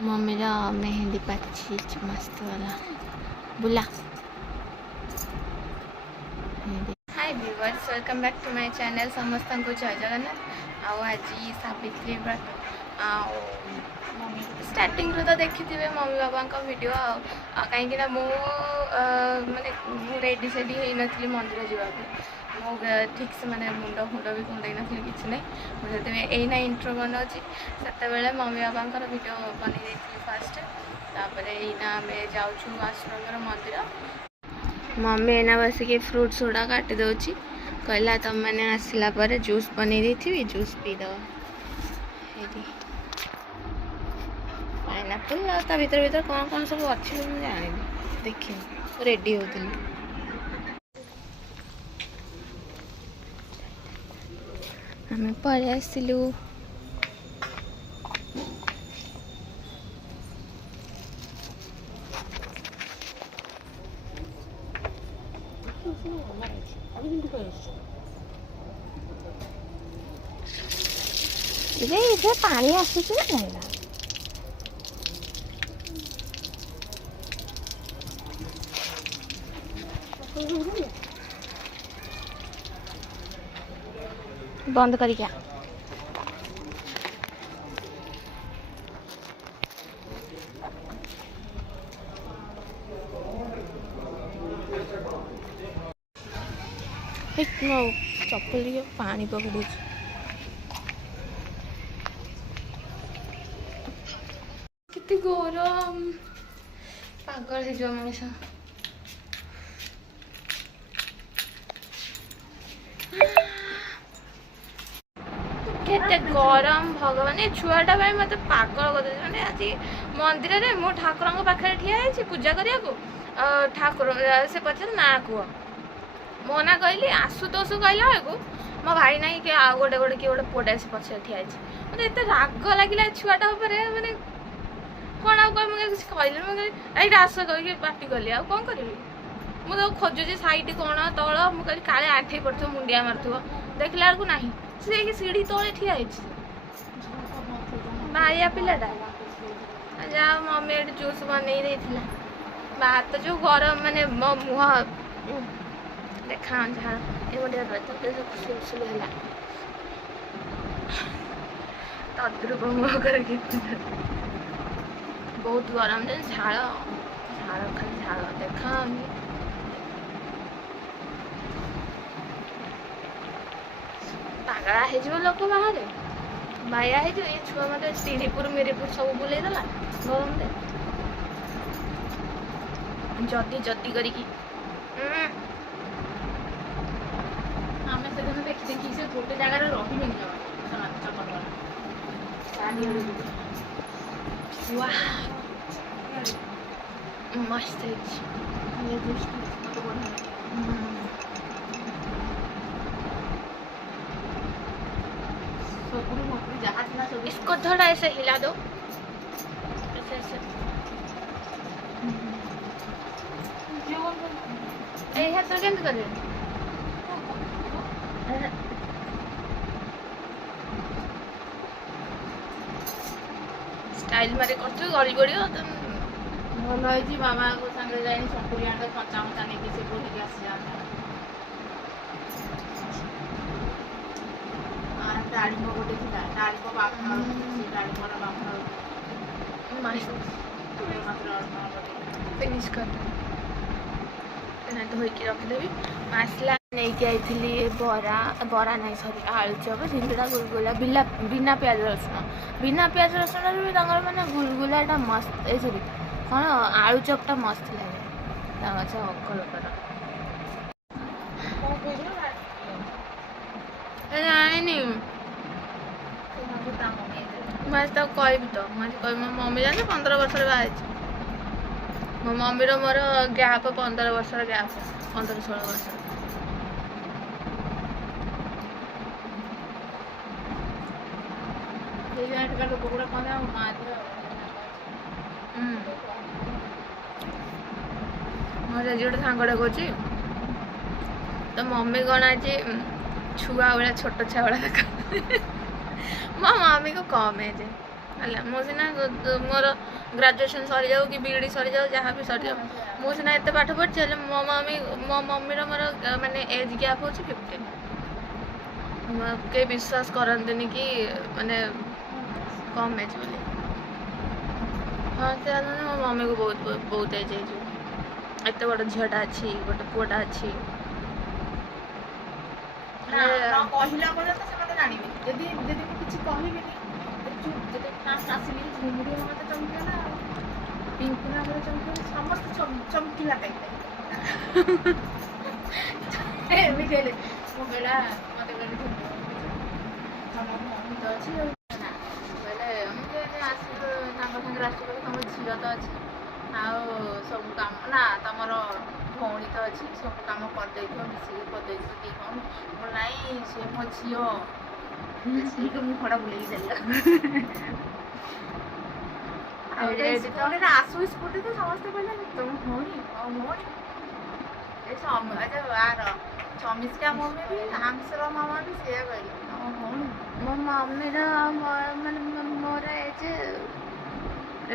Mummy mehndi पाची मस्त वाला बुला। Hi viewers, welcome back to my channel. समस्त को जय जगन्नाथ। आज सावित्री व्रत स्टार्टिंग तो देखी थे मम्मी बाबा का वीडियो कहीं माने रेडी सेडी हो नी मंदिर जावाक ठीक से माने मुंड फुंड भी कुंडई नी कि नहीं यही इंट्रो बनाऊँगी से मम्मी बाबा वीडियो बनई फास्ट यहीना आम जाऊँ आश्रम मंदिर। मम्मी एना बसिक फ्रुट्स गुड़ा काटी दूची कहला तुम मैंने आसला पर जूस बन थी जूस पीदे पाइनापल ता भीतर भीतर कौन कौन सब अच्छी मुझे जानी देखी रेडी होती आम पलि आसलु। इधर पानी आसूची ना बंद करी क्या चप्पल पानी पकड़ कितनी गरम पागल हो मनीष। केते गरम भगवान ये छुआटा मत पागल कर मैंने आज मंदिर में मो ठाकुर पाखे ठिया पूजा करने को ठाकुर से पचार ना कह मो ना कहली आशुतोष कहला बेलू मो भाई ना कि गोटे गोटे किए गोटे पुआ से पचार ठिया मतलब एत राग लगे छुआटा मैंने कौन आ कुछ कहली मुझे आस कह पार्टी कली आ कौन करी मुझे खोजुची साइड कौन तल मुझे काले आठे पड़ो मुंडिया मारुव देखला बेलू ना से सीढ़ी तले ठिया बाया पिलाटा जा मम्मी ये जूस बनई देला भात जो गरम माने मो मुह देखा झाड़ सुलसुल है तद्रुप मुह करके बहुत गरम जे झाड़ झाड़ खाली झाड़ देखा पागला हो लोक बाहर बाया हो ये छुआ मत सीढ़ीपुर मेरीपुर सब बुलेदेला गरम जदी जदी करी आम से देखी देखी से गोटे जगार रही मस्त इसको थोड़ा ऐसे हिला दो ऐसे ऐसे हाथ के करे स्टाइल मारे कर गली पड़ भल हो मामा को सागर जाए सतुरी आटे कचा मचा नहीं से बोलिक आसी जाता डालिम गोटे था डालिम बाफा डालिमर बाफा फिनिश कर धोईकी रखिदेवी आसला नहीं आई बरा बरा नहीं सरी आलुचप सिंगड़ा गुलगुला बिना प्याज रसुण भी मैंने गुलगुलाटा मस्त ए सरी कौन आलुचपटा मस्त लगे अकलकर जानी मैं कह तो मैं कह मो मम्मी जाने 15 वर्ष बाहर मो मम्मी मोर गैप 15 वर्ष गैप 15-16 वर्ष मोर आज गोटे सांगटा कह तो मम्मी कौन आज छुआ वाला छोट छुआ वाला देखा मो मम्मी को कम एज है मो सीना मोर ग्रेजुएशन सरी जाऊ कि बीडी सरी जाऊ जहाँ भी सरी जाऊ मो सीना एत पाठ पढ़ी मो मम्मी मोर माने एज गैप हो 15 के विश्वास करते कि माने कम एज बोली हाँ से मो मम्मी को बहुत बहुत एज है एत बड़ झीटा अच्छी गोटे पुआटा अच्छी कहला पर्यंत से जानवे जदि जदि किसी कहबी जब फास्ट आसली झुमुरी मत चमकेला पिंकुना घर चमके समस्त चमकीला टाइप एमि कहले मो बेला मत कहले मम्मी तो अच्छी ना बोले मुझे आस सागर राष्ट्र तुम झील तो अच्छी आओ सब काम ना तुम भौणी तो अच्छी सब कम करदे मिसिक करदे कि कौन बोल नाई से मो झी तो मुखड़ा बुले चल आसु स्कूटी तो समस्ते कहले तुम भौणी भौणी आर चमिस्का मम्मी भी आंसर मामा भी से कहली भौणी मो मम्मी माने मोर एज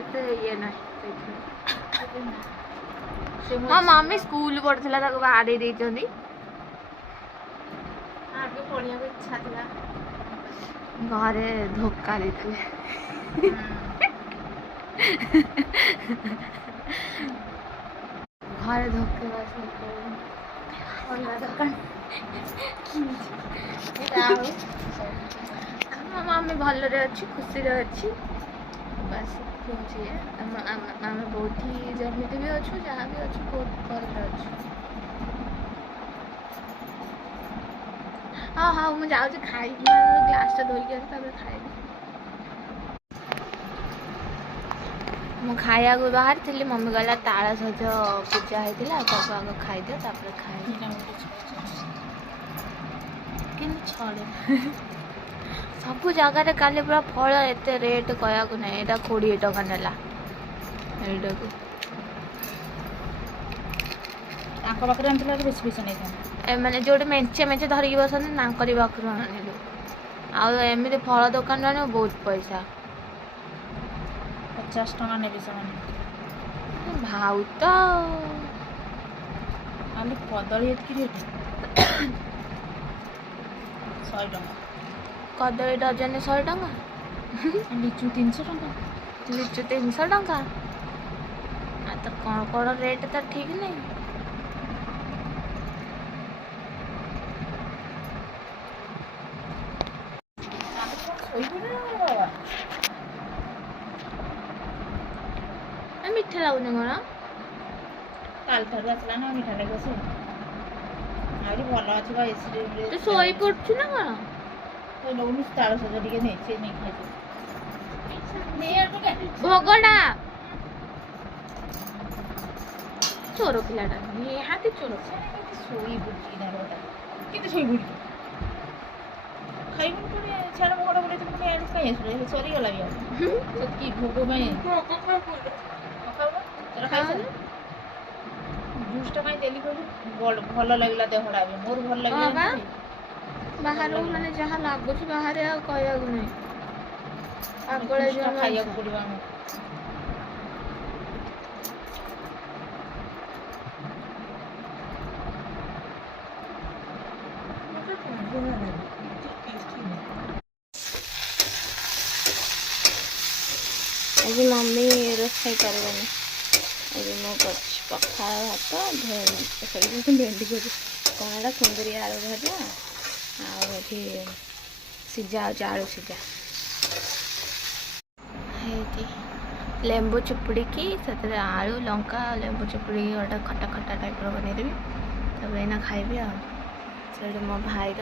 एत ये ना मो मम्मी स्कूल पढ़ुला ताको बाहर देइचंदी आगे पढ़िया को इच्छा थिला घरे धोखा देते घरे धोखे दुकान मम्मी भलरे अच्छी खुशी रे अच्छी बस आम बहुत ही जमिते भी अच्छु जहाँ भी अच्छु बहुत भलरे अच्छु हाँ हाँ मुझे जाऊँ खाई ग्लास धोई खाइबी मु खाया बाहर थी मम्मी कहला ताला सज पूजा होता सब आग खाईदे खाई कि छड़े सब जगार काली पूरा फल एत रेट कहू ना यहाँ 20 टका नेला पाखे बेस पैसा नहीं मैंने जो मेचे मेचे धरिकी बसते नाकरी पाखु आनिलु आमती फल दुकान आने बहुत पैसा 50 टका ने भाव तो कदली एतकी रेट 100 टका कदली डजन 100 टका लिचु 300 टका लिचु 300 टका तो कौन रेट तो ठीक नहीं मिठा लगुनि कौन काल ठार आसला ना मिठा लगे से आरी भल अच्छे एसी तू सोई पड़छु ना कौन तो लोग तार सजा टिके नहीं से नहीं खाई भगड़ा चोर पिलाटा निहाती चोर सोई बुड़ी दारोटा किते सोई बुड़ी खाई बुड़ी छाड़ मोड़ा बोले तो पुणी आनी कहीं आसले सरी गला भी तो की भोग में जूसटा कहीं देली कहलु भल लगला देहड़ा भी मोर भल लगला बाहर माने जहाँ लागुच बाहर कहया नहीं आगले खाइया पड़वा आज मम्मी रोषे कर पखाड़ भात भेंडी कर कौन कुंदरी आलू भजा आठी सीझा आलू सीझा लेंबू चुपुड़ी आलू लंका लेंबू चुपुड़ी गोटे खटा खटा टाइप बनईदेवी तब एना खाइबी से मो भाईर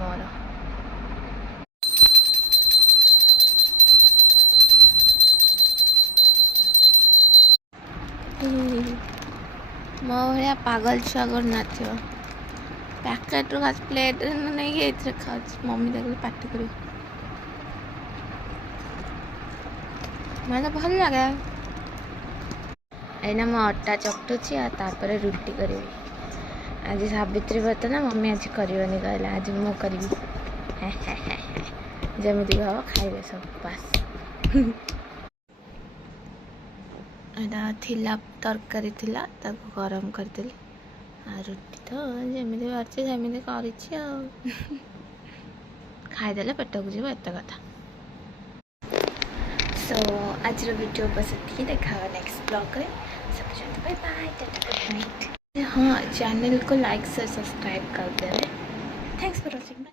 मोर मो भाया पागल छुआ कर नाचो पैकेट रू प्लेट नहीं खा मम्मी देख पार्टी कर मतलब भल लगे एना मो अटा चकटुची तापर रुटी करी आज सावित्री व्रत ना मम्मी आज करनी कहला आज मु करी जमी हम खाइबे सब बास यहाँ थिला तरकारी थिला ताको गरम करदेली रुटी तो जमी बाहर जमी कर खाईदे पेट को जीव एत कथा सो आज वीडियो बस ये देखा नेक्स्ट ब्लॉग में सब bye bye tata good night हाँ चैनल को लाइक से सब्सक्राइब कर देवे थैंक्स फॉर वॉचिंग।